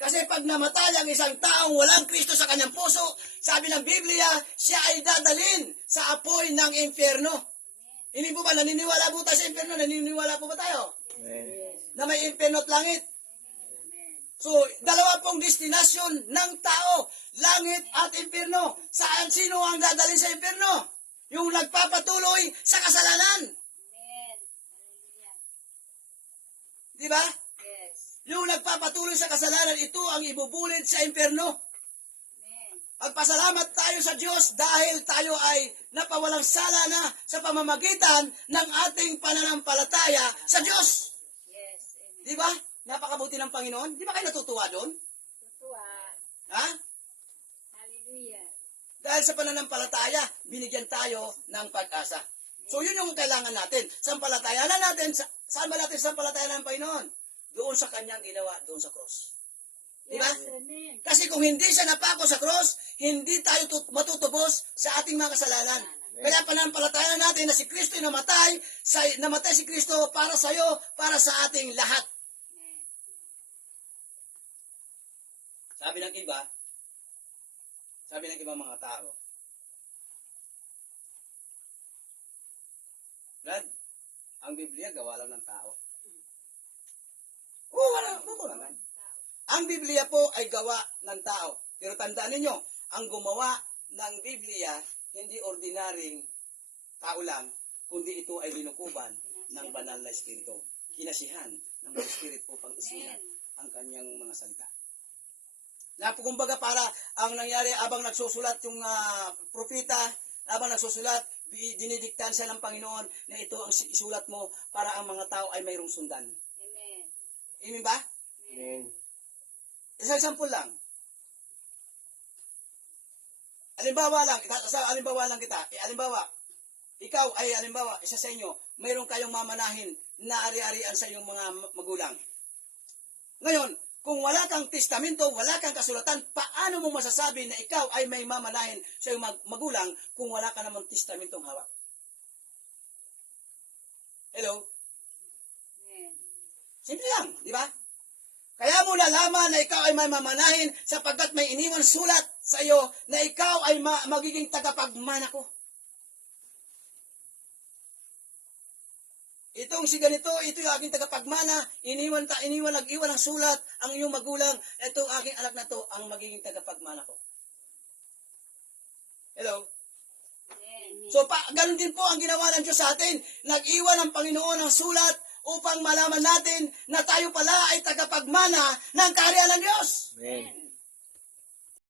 Kasi pag namatay ang isang taong walang Kristo sa kanyang puso, sabi ng Biblia, siya ay dadalhin sa apoy ng impyerno. Hindi po ba naniniwala po tayo sa impyerno? Naniniwala po ba tayo? Na may impyerno at langit? So, dalawa pong destinasyon ng tao, langit at impyerno. Sino ang dadalhin sa impyerno? Yung nagpapatuloy sa kasalanan. Di ba? Yung nagpapatuloy sa kasalanan, ito ang ibubulid sa impyerno. Magpasalamat tayo sa Diyos dahil tayo ay napawalang sala na sa pamamagitan ng ating pananampalataya sa Diyos. Di ba? Napakabuti ng Panginoon. Di ba kayo natutuwa doon? Tutuwa. Ha? Hallelujah. Dahil sa pananampalataya, binigyan tayo ng pag-asa. So yun yung kailangan natin. Sampalatayanan natin. Saan ba natin sampalatayanan ng Panginoon? Doon sa kanyang ginawa, doon sa cross. Di ba? Amen. Kasi kung hindi siya napako sa cross, hindi tayo matutubos sa ating mga kasalanan. Kaya pananampalataya natin na si Kristo ay namatay si Kristo para sa iyo, para sa ating lahat. Sabi ng iba mga tao, Brad, ang Biblia gawa lang ng tao. Oo, naman. Ang Biblia po ay gawa ng tao. Pero tandaan ninyo, ang gumawa ng Biblia, hindi ordinaryong tao lang, kundi ito ay linukuban ng banal na Espiritu. Kinasihan ng mga Espiritu upang isulat ang kanyang mga salita. Kumbaga para ang nangyari abang nagsusulat yung propeta, abang nagsusulat, dinidiktahan siya ng Panginoon na ito ang isulat mo para ang mga tao ay mayroong sundan. Amen. Amen ba? Amen. Isang example lang. Halimbawa lang kita. Halimbawa, isa sa inyo, mayroon kayong mamanahin na ari-arian sa iyong mga magulang. Ngayon, kung wala kang testamento, wala kang kasulatan, paano mo masasabi na ikaw ay may mamanahin sa iyong magulang kung wala ka namang testamentong hawak? Hello? Amen. Simple lang, di ba? Kaya mo nalaman na ikaw ay may mamanahin sapagkat may iniwan sulat sa iyo na ikaw ay magiging tagapagmana ko. Itong si ganito, ito yung aking tagapagmana, nag-iwan ng sulat ang iyong magulang, itong aking anak na to ang magiging tagapagmana ko. Hello? Amen. So, ganun din po ang ginawa ng Diyos sa atin. Nag-iwan ng Panginoon ng sulat upang malaman natin na tayo pala ay tagapagmana ng kaharian ng Diyos. Amen.